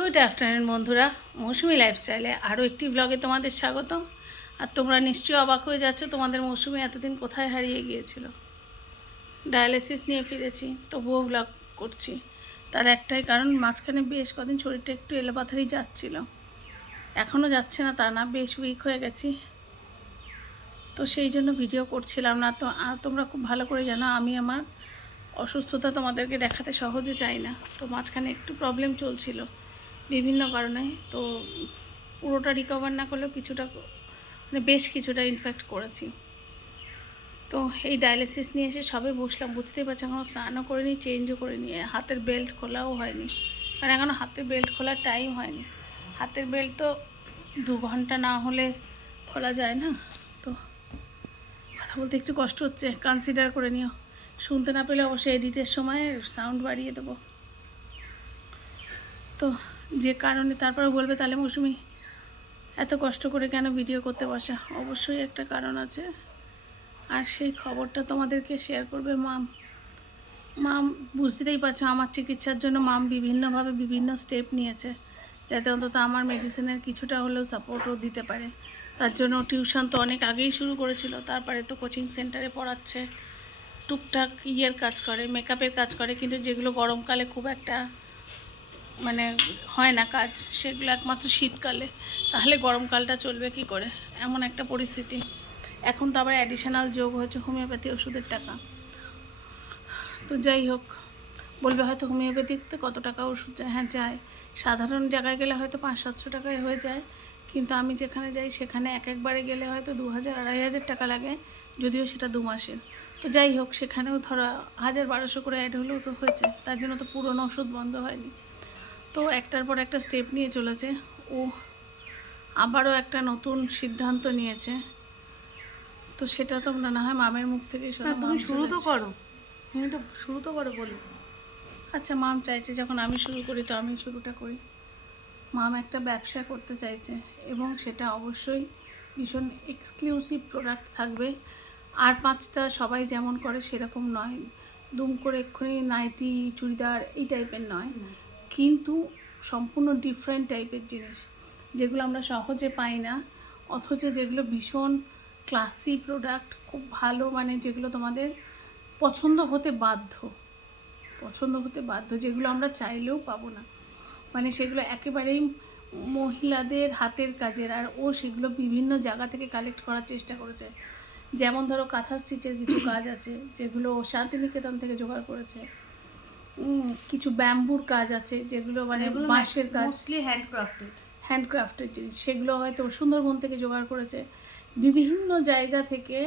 Good afternoon বন্ধুরা, মৌসুমি লাইফস্টাইলে আরও একটি ব্লগে তোমাদের স্বাগতম। আর তোমরা নিশ্চয়ই অবাক হয়ে যাচ্ছ তোমাদের মৌসুমি এতদিন কোথায় হারিয়ে গিয়েছিল। ডায়ালিসিস নিয়ে ফিরেছি, তবুও ব্লগ করছি। তার একটাই কারণ, মাঝখানে বেশ কদিন শরীরটা একটু এলোপাথারি যাচ্ছিল। এখনও যাচ্ছে না তা না, বেশ উইক হয়ে গেছি, তো সেই জন্য ভিডিও করছিলাম না। তো তোমরা খুব ভালো করে জানো আমি আমার অসুস্থতা তোমাদেরকে দেখাতে সহজে চাই না। তো মাঝখানে একটু প্রবলেম চলছিল বিভিন্ন কারণে, তো পুরোটা রিকভার না করলেও কিছুটা, মানে বেশ কিছুটা ইনফ্যাক্ট করেছি। তো এই ডায়ালিসিস নিয়ে এসে সবে বসলাম, বুঝতেই পারছি এখনও স্নানও করিনি, চেঞ্জও করিনি, হাতের বেল্ট খোলাও হয়নি, কারণ এখনও হাতের বেল্ট খোলার টাইম হয়নি। হাতের বেল্ট তো 2 ঘন্টা না হলে খোলা যায় না। তো কথা বলতে একটু কষ্ট হচ্ছে, কনসিডার করে নিও। শুনতে না পেলে অবশ্যই এডিটের সময় সাউন্ড বাড়িয়ে দেবো। তো যে কারণে তারপরে বলবে তাহলে মৌসুমি এত কষ্ট করে কেন ভিডিও করতে বসা, অবশ্যই একটা কারণ আছে। আর সেই খবরটা তোমাদেরকে শেয়ার করবে মাম বুঝতেই পারছো, আমার চিকিৎসার জন্য মাম বিভিন্নভাবে বিভিন্ন স্টেপ নিয়েছে, যাতে অন্তত আমার মেডিসিনের কিছুটা হলেও সাপোর্টও দিতে পারে। তার জন্য টিউশন তো অনেক আগেই শুরু করেছিল, তারপরে তো কোচিং সেন্টারে পড়াচ্ছে, টুকটাক কাজ করে, মেকআপের কাজ করে, কিন্তু যেগুলো গরমকালে খুব একটা মানে হয় না কাজ, সেগুলো একমাত্র শীতকালে, তাহলে গরমকালটা চলবে কি করে, এমন একটা পরিস্থিতি। এখন তো আবার অ্যাডিশনাল যোগ হয়েছে হোমিওপ্যাথি ওষুধের টাকা। তো যাই হোক, বলবে হয়তো হোমিওপ্যাথিতে কত টাকা ওষুধ যায়, হ্যাঁ যায়, সাধারণ জায়গায় গেলে হয়তো 500-700 টাকায় হয়ে যায়, কিন্তু আমি যেখানে যাই সেখানে একবারে গেলে হয়তো 2000-2500 টাকা লাগে, যদিও সেটা 2 মাসের। তো যাই হোক, সেখানেও ধরো 1000-1200 করে অ্যাড হলেও তো হয়েছে, তার জন্য তো পুরনো ওষুধ বন্ধ হয়নি। তো একটার পর একটা স্টেপ নিয়ে চলেছে ও, আবারও একটা নতুন সিদ্ধান্ত নিয়েছে। তো সেটা তোমরা না হয় মামের মুখ থেকে শোনো। তুমি শুরু তো করো, তুমি তো শুরু তো করো বলো। আচ্ছা, মাম চাইছে যখন আমি শুরু করি তো আমি শুরুটা করি। মাম একটা ব্যবসা করতে চাইছে, এবং সেটা অবশ্যই ভীষণ এক্সক্লুসিভ প্রোডাক্ট থাকবে। আর 5টা সবাই যেমন করে সেরকম নয়, দুম করে এক্ষুনি নাইটি চুড়িদার এই টাইপের নয়, কিন্তু সম্পূর্ণ ডিফারেন্ট টাইপের জিনিস, যেগুলো আমরা সহজে পাই না, অথচ যেগুলো ভীষণ ক্লাসি প্রোডাক্ট, খুব ভালো, মানে যেগুলো তোমাদের পছন্দ হতে বাধ্য, যেগুলো আমরা চাইলেও পাবো না, মানে সেগুলো একেবারেই মহিলাদের হাতের কাজের। আর ও সেগুলো বিভিন্ন জায়গা থেকে কালেক্ট করার চেষ্টা করেছে, যেমন ধরো কাঁথা স্টিচের কিছু কাজ আছে যেগুলো ও শান্তিনিকেতন থেকে জোগাড় করেছে, কিছু ব্যাম্বুর কাজ আছে যেগুলো মানে বাঁশের কাজ, মোস্টলি হ্যান্ডক্রাফটের জিনিস, সেগুলো হয়তো সুন্দরবন থেকে জোগাড় করেছে, বিভিন্ন জায়গা থেকে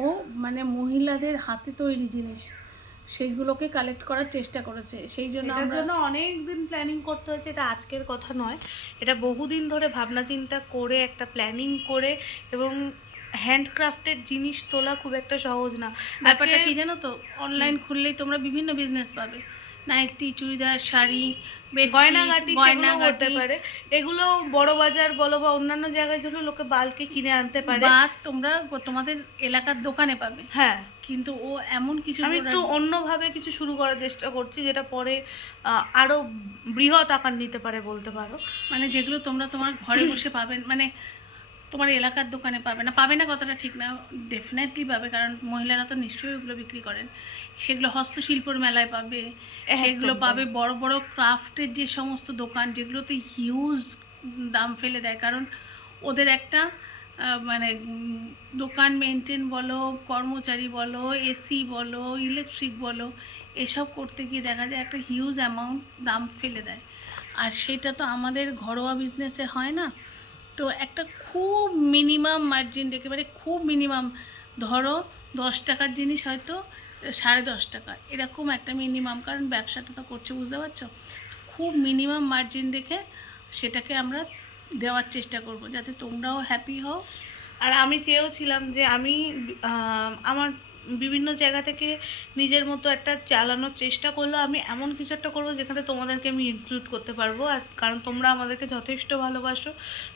ও মানে মহিলাদের হাতে তৈরি জিনিস সেইগুলোকে কালেক্ট করার চেষ্টা করেছে। সেই জন্য এটার জন্য অনেক দিন প্ল্যানিং করতে হয়েছে, এটা আজকের কথা নয়, এটা বহুদিন ধরে ভাবনা চিন্তা করে একটা প্ল্যানিং করে, এবং হ্যান্ডক্রাফটের জিনিস তোলা খুব একটা সহজ না। ব্যাপারটা কি জানো তো, অনলাইন খুললেই তোমরা বিভিন্ন বিজনেস পাবে, নাইটি চুড়িদার শাড়ি গয়নাগাটি সেগুলো করতে পারে, এগুলো বড় বাজার বলো বা অন্যান্য জায়গায় জন্য লোকে বালকে কিনে আনতে পারে, বা তোমরা তোমাদের এলাকার দোকানে পাবে। হ্যাঁ, কিন্তু ও এমন কিছু, আমি একটু অন্যভাবে কিছু শুরু করার চেষ্টা করছি, যেটা পরে আরও বৃহৎ আকার নিতে পারে বলতে পারো। মানে যেগুলো তোমরা তোমার ঘরে বসে পাবেন, মানে তোমার এলাকার দোকানে পাবে না কথাটা ঠিক না, ডেফিনেটলি পাবে, কারণ মহিলারা তো নিশ্চয়ই ওগুলো বিক্রি করেন। সেগুলো হস্তশিল্পর মেলায় পাবে, সেগুলো পাবে বড় বড় ক্রাফটের যে সমস্ত দোকান, যেগুলোতে হিউজ দাম ফেলে দেয়, কারণ ওদের একটা মানে দোকান মেনটেন বলো, কর্মচারী বলো, এসি বলো, ইলেকট্রিক বলো, এসব করতে গিয়ে দেখা যায় একটা হিউজ অ্যামাউন্ট দাম ফেলে দেয়। আর সেটা তো আমাদের ঘরোয়া বিজনেসে হয় না। তো একটা খুব মিনিমাম মার্জিন রেখে, মানে খুব মিনিমাম, ধরো 10 টাকার জিনিস হয়তো 10.5 টাকা, এরকম একটা মিনিমাম, কারণ ব্যবসাটা তো করছে, বুঝতে পারছো। খুব মিনিমাম মার্জিন রেখে সেটাকে আমরা দেওয়ার চেষ্টা করব, যাতে তোমরাও হ্যাপি হও। আর আমি চেয়েওছিলাম যে আমি আমার বিভিন্ন জায়গা থেকে নিজের মতো একটা চালানোর চেষ্টা করলেও আমি এমন কিছু একটা করবো যেখানে তোমাদেরকে আমি ইনক্লুড করতে পারবো, আর কারণ তোমরা আমাদেরকে যথেষ্ট ভালোবাসো,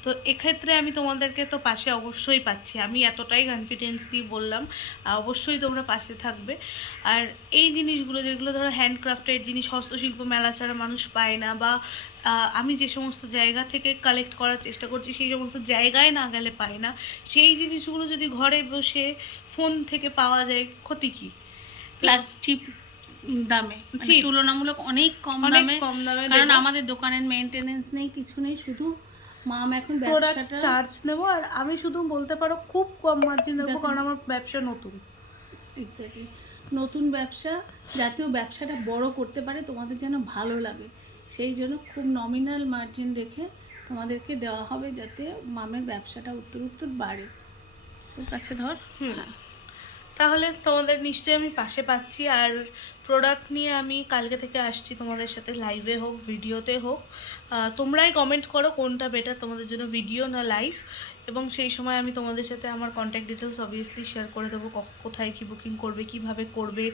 তো এক্ষেত্রে আমি তোমাদেরকে তো পাশে অবশ্যই পাচ্ছি, আমি এতটাই কনফিডেন্স দিয়ে বললাম অবশ্যই তোমরা পাশে থাকবে। আর এই জিনিসগুলো যেগুলো ধরো হ্যান্ডক্রাফটের জিনিস, হস্তশিল্প মেলা ছাড়া মানুষ পায় না, বা আমি যে সমস্ত জায়গা থেকে কালেক্ট করার চেষ্টা করছি সেই সমস্ত জায়গায় না গেলে পাই না। সেই জিনিসগুলো যদি ঘরে বসে ফোন থেকে পাওয়া যায়, ক্ষতি কী? প্লাস চিপ দামে, মানে Cheap। তুলনামূলক অনেক কম অনেক দামে। কম দামে কারণ দেবো। আমাদের দোকানের মেনটেনেন্স নেই, কিছু নেই, শুধু মাম এখন প্রোডাক্ট ব্যবসাটা চার্জ নেবো, আর আমি শুধু বলতে পারো খুব কম মার্জিন নেবো, যাতে- কারণ আমার ব্যবসা নতুন। এক্স্যাক্টলি, নতুন ব্যবসা, জাতীয় ব্যবসাটা বড় করতে পারে, তোমাদের যেন ভালো লাগে, সেই জন্য খুব নমিনাল মার্জিন রেখে তোমাদেরকে দেওয়া হবে, যাতে মামের ব্যবসাটা উত্তর উত্তর বাড়ে। তোর কাছে ধর। হ্যাঁ, তাহলে তোমাদের নিশ্চয়ই আমি পাশে পাচ্ছি। আর প্রোডাক্ট নিয়ে আমি কালকে থেকে আসছি তোমাদের সাথে, লাইভে হোক ভিডিওতে হোক। তোমরাই কমেন্ট করো কোনটা বেটার তোমাদের জন্য, ভিডিও না লাইভ, এবং সেই সময় আমি তোমাদের সাথে আমার কন্ট্যাক্ট ডিটেলস অবভিয়াসলি শেয়ার করে দেবো, কোথায় কী বুকিং করবে, কিভাবে করবে,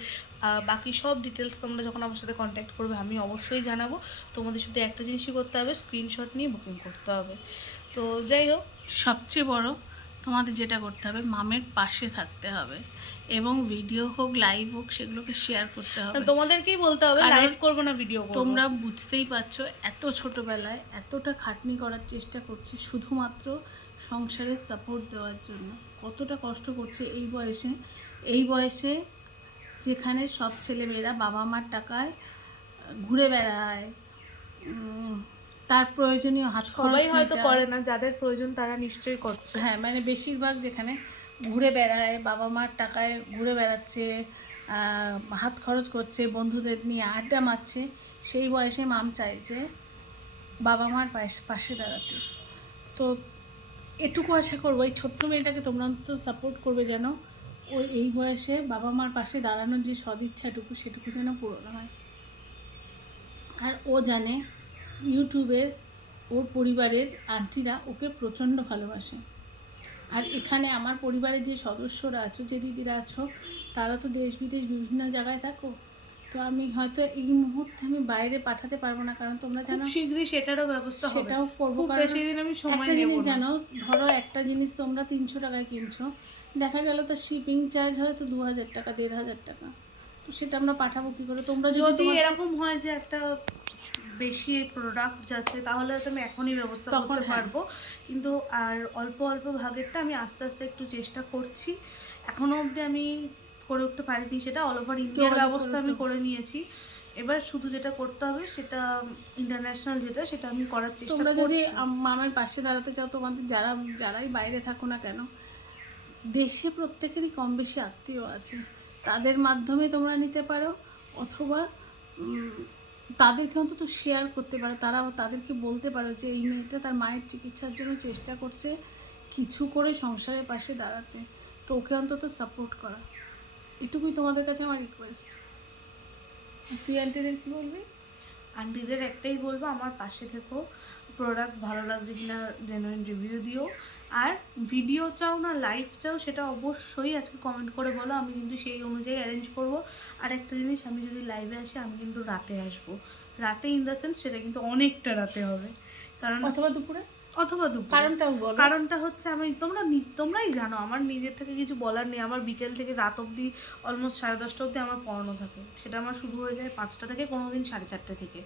বাকি সব ডিটেলস তোমরা যখন আমার সাথে কন্ট্যাক্ট করবে আমি অবশ্যই জানাবো। তোমাদের শুধু একটা জিনিসই করতে হবে, স্ক্রিনশট নিয়ে বুকিং করতে হবে। তো যাই হোক, সবচেয়ে বড় তোমাদের যেটা করতে হবে, মামের পাশে থাকতে হবে, এবং ভিডিও হোক লাইভ হোক সেগুলোকে শেয়ার করতে হবে। তোমাদেরকেই বলতে হবে, কারণ লাইভ করবো না ভিডিও করবো। তোমরা বুঝতেই পারছো, এত ছোটোবেলায় এতটা খাটনি করার চেষ্টা করছি শুধুমাত্র সংসারের সাপোর্ট দেওয়ার জন্য, কতটা কষ্ট করছে এই বয়সে যেখানে সব ছেলেমেয়েরা বাবা মার টাকায় ঘুরে বেড়ায়, তার প্রয়োজনীয় হাত খরচ সবাই হয়তো মেটায়। করে না, যাদের প্রয়োজন তারা নিশ্চয়ই করছে। হ্যাঁ, মানে বেশিরভাগ যেখানে ঘুরে বেড়ায়, বাবা মার টাকায় ঘুরে বেড়াচ্ছে, হাত খরচ করছে, বন্ধুদের নিয়ে আড্ডা মারছে, সেই বয়সে মাম চাইছে বাবা মার পাশে দাঁড়াতে। তো এটুকু আশা করবো এই ছোট্ট মেয়েটাকে তোমরা অন্তত সাপোর্ট করবে, যেন ও এই বয়সে বাবা মার পাশে দাঁড়ানোর যে সদিচ্ছাটুকু সেটুকু যেন পূরণ হয়। আর ও জানে ইউটিউবের ওর পরিবারের আন্টিরা ওকে প্রচণ্ড ভালোবাসে। আর এখানে আমার পরিবারের যে সদস্যরা আছো, যে দিদিরা আছো, তারা তো দেশ বিদেশ বিভিন্ন জায়গায় থাকো, তো আমি হয়তো এই মুহূর্তে আমি বাইরে পাঠাতে পারবো না, কারণ তোমরা খুব জানো শীঘ্রই সেটারও ব্যবস্থা হবে। সেটাও করবো। খুব কারণ বেশি দিন আমি সময় একটা নেব জিনিস না। জানো, ধরো একটা জিনিস তোমরা 300 টাকায় কিনছো, দেখা গেল তো শিপিং চার্জ হয়তো 2000 টাকা, 1500 টাকা, তো সেটা আমরা পাঠাবো কী করে? তোমরা যদি এরকম হয় যে একটা বেশি প্রোডাক্ট যাচ্ছে, তাহলে তো আমি এখনই ব্যবস্থা তখন করতে হ্যাঁ। পারবো, কিন্তু আর অল্প অল্প ভাগেরটা আমি আস্তে আস্তে একটু চেষ্টা করছি। এখনো অবধি আমি করে উঠতে পারিনি, সেটা অল ওভার ইন্ডিয়ার যোগাযোগ ব্যবস্থা আমি করতে করে নিয়েছি। এবার শুধু যেটা করতে হবে সেটা ইন্টারন্যাশনাল, সেটা আমি করার চেষ্টা তোমরা যদি করছি। মামের পাশে দাঁড়াতে চাও, তোমাদের যারাই বাইরে থাকো না কেন, দেশে প্রত্যেকেরই কম বেশি আত্মীয় আছে, তাদের মাধ্যমে তোমরা নিতে পারো, অথবা তাদেরকে অন্তত শেয়ার করতে পারো, তাদেরকে বলতে পারো যে এই মেয়েটা তার মায়ের চিকিৎসার জন্য চেষ্টা করছে কিছু করে সংসারের পাশে দাঁড়াতে, তো ওকে অন্তত সাপোর্ট করা, এটুকুই তোমাদের কাছে আমার রিকোয়েস্ট। তুই আন্টিদের কী বলবি? আন্টিদের একটাই বলবো, আমার পাশে থেকো, প্রোডাক্ট ভালো লাগছে কিনা জেনুইন রিভিউ দিও, আর ভিডিও চাও না লাইভ চাও সেটা অবশ্যই আজকে কমেন্ট করে বলো, আমি কিন্তু সেই অনুযায়ী অ্যারেঞ্জ করবো। আর একটা জিনিস, আমি যদি লাইভে আসি আমি কিন্তু রাতে আসবো, রাতে ইন দ্য সেন্স সেটা কিন্তু অনেকটা রাতে হবে, কারণ অথবা দুপুরে, কারণটাও বলো। কারণটা হচ্ছে আমি তোমরাই জানো, আমার নিজের থেকে কিছু বলার নেই। আমার বিকেল থেকে রাত অবধি অলমোস্ট 10:30 অবধি আমার পড়ানো থাকে, সেটা আমার শুরু হয়ে যায় 5টা থেকে, কোনোদিন 4:30 থেকে।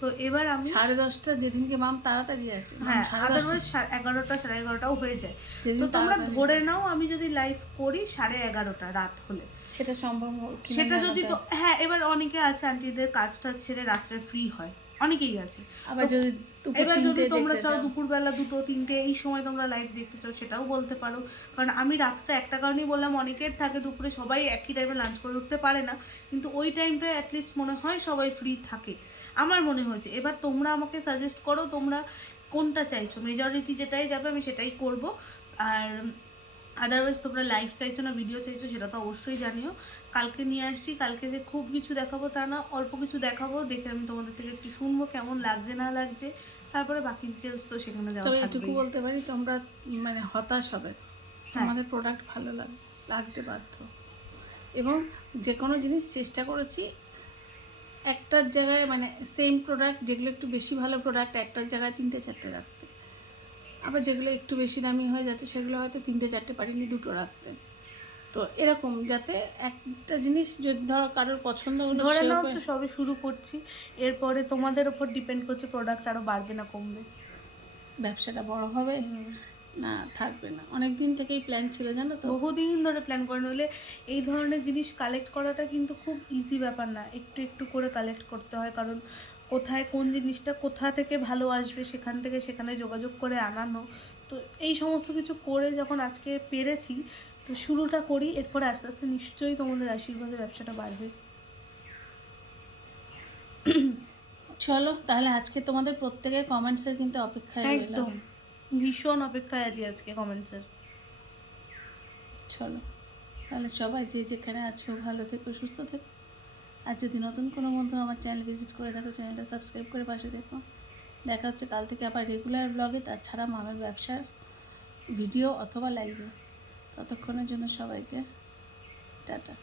তো এবার আমি 10:30 যেদিনকে মাম তাড়াতাড়ি আসে, হ্যাঁ, আদারওয়াইজ 11টা 11:30টাও হয়ে যায়। তো তোমরা ধরে নাও আমি যদি লাইভ করি 11:30 রাত হলে, সেটা সম্ভব সেটা যদি তো হ্যাঁ, এবার অনেকে আছে আন্টিদের কাজটা ছেড়ে রাত্রে ফ্রি হয়, অনেকেই আছে। এবার যদি তোমরা চাও দুপুরবেলা 2টো 3টে এই সময় তোমরা লাইভ দেখতে চাও, সেটাও বলতে পারো। কারণ আমি রাতটা একটা কারণেই বললাম, অনেকের থাকে দুপুরে, সবাই একই টাইমে লাঞ্চ করে উঠতে পারে না, কিন্তু ওই টাইমটায় অ্যাটলিস্ট মনে হয় সবাই ফ্রি থাকে, আমার মনে হয়েছে। এবার তোমরা আমাকে সাজেস্ট করো তোমরা কোনটা চাইছো, মেজরিটি যেটাই যাবে আমি সেটাই করব। আর আদারওয়াইজ তোমরা লাইভ চাইছো না ভিডিও চাইছো, সেটা তো অবশ্যই জানিও। কালকে নিয়ে আসছি, কালকে যে খুব কিছু দেখাবো তা না, অল্প কিছু দেখাবো, দেখে আমি তোমাদের থেকে একটু শুনবো কেমন লাগছে না লাগছে, তারপরে বাকি ডিটেলস তো সেখানে দেওয়া তবে থাকবে। এটুকু বলতে পারি, তোমরা মানে হতাশ হবে, তোমাদের প্রোডাক্ট ভালো লাগতে বাধ্য, এবং যে কোনো জিনিস চেষ্টা করেছি একটার জায়গায়, মানে সেম প্রোডাক্ট যেগুলো একটু বেশি ভালো প্রোডাক্ট একটার জায়গায় 3টে 4টে রাখতে, আবার যেগুলো একটু বেশি দামি হয়ে যাচ্ছে সেগুলো হয়তো 3টে 4টে পারিনি 2টো রাখতে, তো এরকম যাতে একটা জিনিস যদি ধরো কারোর পছন্দ হলো ধরে সেও নাও পেয়ে- তো সবে শুরু করছি, এরপরে তোমাদের ওপর ডিপেন্ড করছে প্রোডাক্ট আরও বাড়বে না কমবে। ব্যবসাটা বড় হবে না থাকবে না। অনেক দিন থেকেই প্ল্যান ছিল জানো তো। বহুদিন ধরে প্ল্যান করে, নইলে এই ধরনের জিনিস কালেক্ট করাটা কিন্তু খুব ইজি ব্যাপার না, একটু একটু করে কালেক্ট করতে হয়, কারণ কোথায় কোন জিনিসটা কোথা থেকে ভালো আসবে সেখান থেকে সেখানে যোগাযোগ করে আনানো। তো এই সমস্ত কিছু করে যখন আজকে পেরেছি, তো শুরুটা করি, এরপরে আস্তে আস্তে নিশ্চয়ই তোমাদের আশীর্বাদে ব্যবসাটা বাড়বে। চলো তাহলে আজকে তোমাদের প্রত্যেকের কমেন্টসের কিন্তু অপেক্ষায় রইলাম। একদম ভীষণ অপেক্ষায় আছি আজকে কমেন্টসের। চলো তাহলে সবাই যে যেখানে আছো ভালো থেকো, সুস্থ থেকো। আর যদি নতুন কোনো বন্ধু আমার চ্যানেল ভিজিট করে থাকো, চ্যানেলটা সাবস্ক্রাইব করে পাশে দেখো। দেখা হচ্ছে কাল থেকে আবার রেগুলার ব্লগে, তাছাড়া মামের ব্যবসার ভিডিও অথবা লাইভে। ততক্ষণের জন্য সবাইকে টাটা।